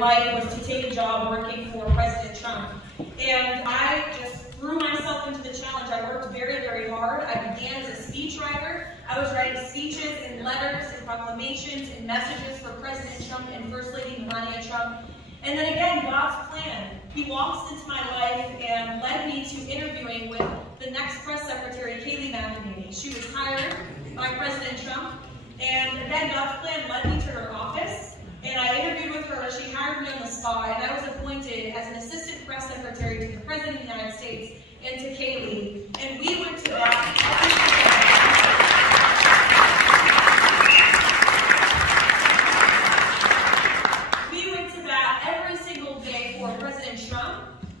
my life was to take a job working for President Trump. And I just threw myself into the challenge. I worked very, very hard. I began as a speechwriter. I was writing speeches and letters and proclamations and messages for President Trump and First Lady Melania Trump. And then again, God's plan. He walks into my life and led me to interviewing with the next press secretary, Karoline Leavitt. She was hired by President Trump. And then God's plan led me to her office. And I interviewed with her. She hired me on the spot. And I was appointed as an assistant press secretary to the President of the United States and to Karoline. And we went to that.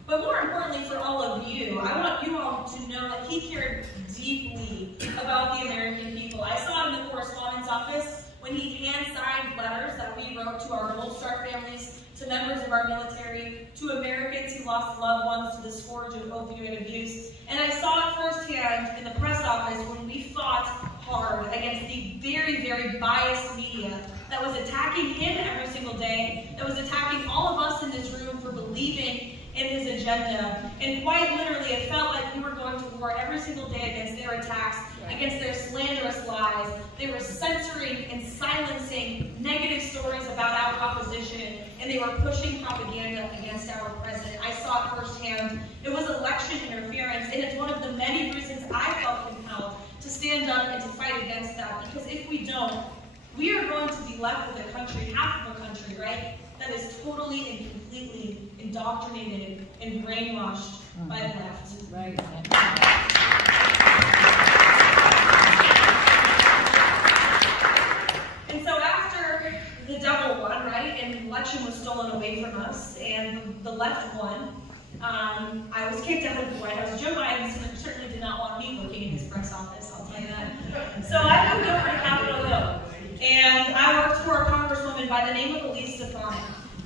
But more importantly for all of you, I want you all to know that he cared deeply about the American people. I saw in the correspondence office when he hand-signed letters that we wrote to our Gold Star families, to members of our military, to Americans who lost loved ones to the scourge of opioid abuse. And I saw it firsthand in the press office when we fought hard against the very, very biased media that was attacking him every single day, that was attacking all of us in this room for believing in his agenda. And quite literally, it felt like we were going to war every single day against their attacks, against their slanderous lies. They were censoring and silencing negative stories about our opposition, and they were pushing propaganda against our president. I saw it firsthand. It was election interference, and it's one of the many reasons I felt compelled to stand up and to fight against that, because if we don't, we are going to be left with a country, half of a country, right, that is totally and completely indoctrinated and brainwashed by the left. Right. And so after the devil won, right, and the election was stolen away from us, and the left won, I was kicked out of the White House. Joe Biden certainly did not want me working in his press office, I'll tell you that. So I moved over to Capitol Hill, and I worked for a congresswoman by the name of Elise Stefanik.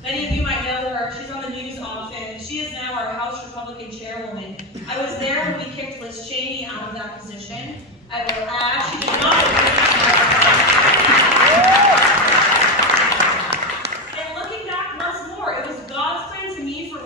Many of you might know her. She's on the news often. She is now our House Republican chairwoman. I was there when we kicked Liz Cheney out of that position. I will add, she did not. And looking back once more, it was God's plan to me to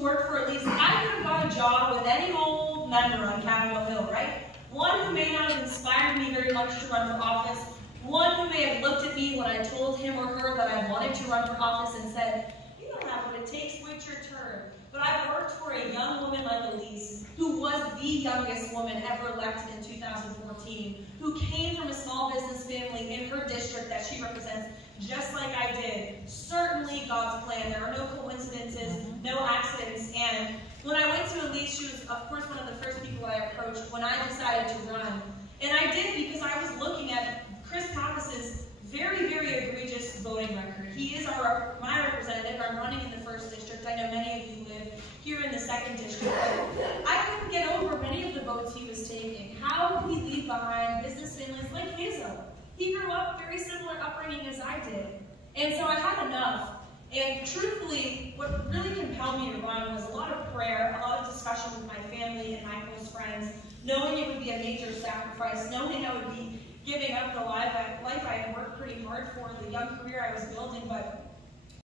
work for Elise. I could have got a job with any old member on Capitol Hill, right? One who may not have inspired me very much to run for office. One who may have looked at me when I told him or her that I wanted to run for office and said, "You don't have what it takes, wait your turn." But I worked for a young woman like Elise, who was the youngest woman ever elected in 2014, who came from a small business family in her district that she represents, just like I did. Certainly God's plan. There are no coincidences, no accidents. And when I went to Elise, she was, of course, one of the first people I approached when I decided to run. And I did because I was looking at Chris Pappas' very, very egregious voting record. He is my representative. I'm running in the 1st district. I know many of you live here in the 2nd district. I couldn't get over many of the votes he was taking. How would he leave behind business families like his own? He grew up very similar upbringing as I did. And so I had enough. And truthfully, what really compelled me to run was a lot of prayer, a lot of discussion with my family and my close friends, knowing it would be a major sacrifice, knowing I would be giving up the life I had worked pretty hard for, the young career I was building, but